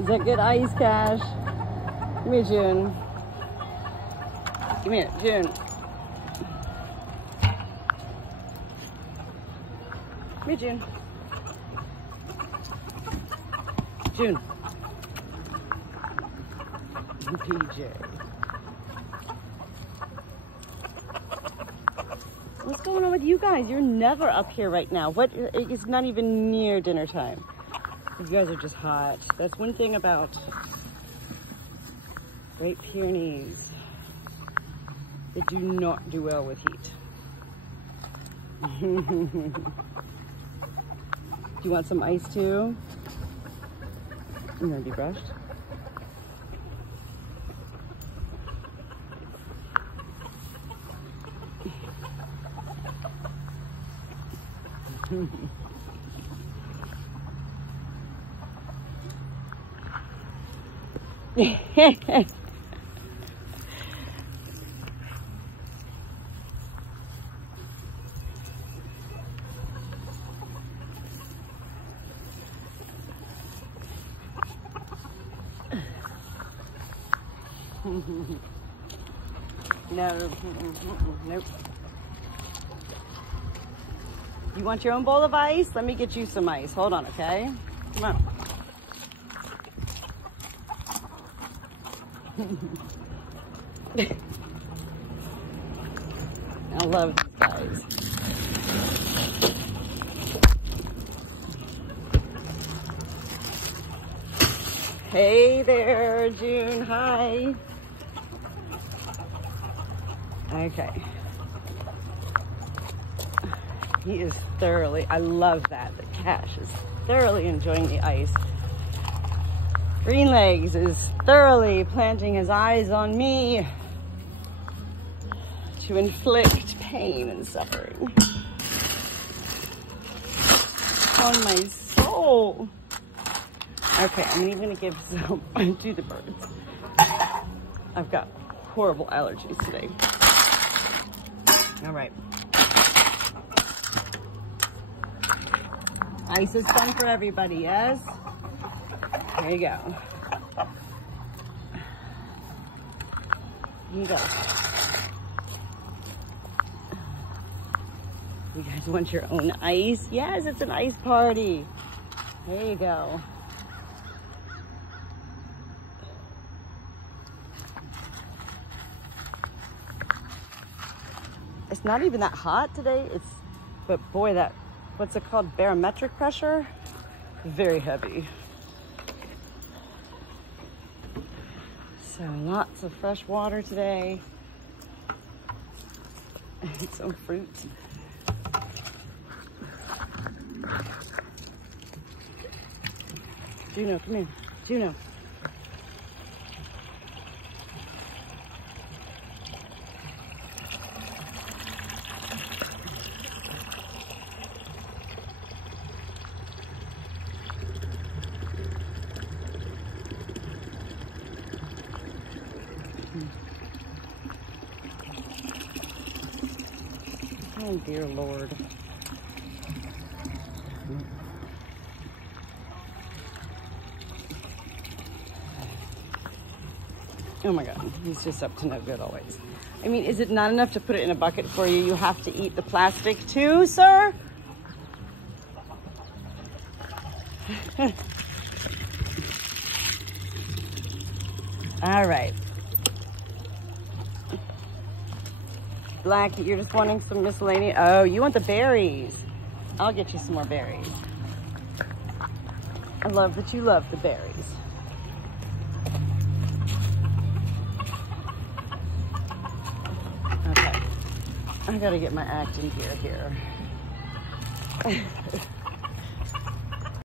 Is that good ice, Cash? Come here, June. Come here, June. Come here, June. June. PJ. What's going on with you guys? You're never up here right now. What? It's not even near dinner time. You guys are just hot. That's one thing about Great Pyrenees. They do not do well with heat. Do you want some ice too? You gonna be brushed? No, nope. You want your own bowl of ice? Let me get you some ice. Hold on, okay? Come on. I love these guys. Hey there, June. Hi. Okay. He is thoroughly, I love that. The Cash is thoroughly enjoying the ice. Green Legs is thoroughly planting his eyes on me to inflict pain and suffering on my soul. Okay, I'm even gonna give some to the birds. I've got horrible allergies today. All right. Ice is fun for everybody, yes? There you go. Here you go. You guys want your own ice? Yes, it's an ice party. There you go. It's not even that hot today. But boy, that, what's it called? Barometric pressure? Very heavy. So lots of fresh water today. And some fruit. Juno, come here. Juno. Oh dear Lord. Oh my God, he's just up to no good always. I mean, is it not enough to put it in a bucket for you? You have to eat the plastic too, sir? All right. Blackie, you're just wanting some miscellaneous. Oh, you want the berries. I'll get you some more berries. I love that you love the berries. Okay. I gotta get my act in gear here.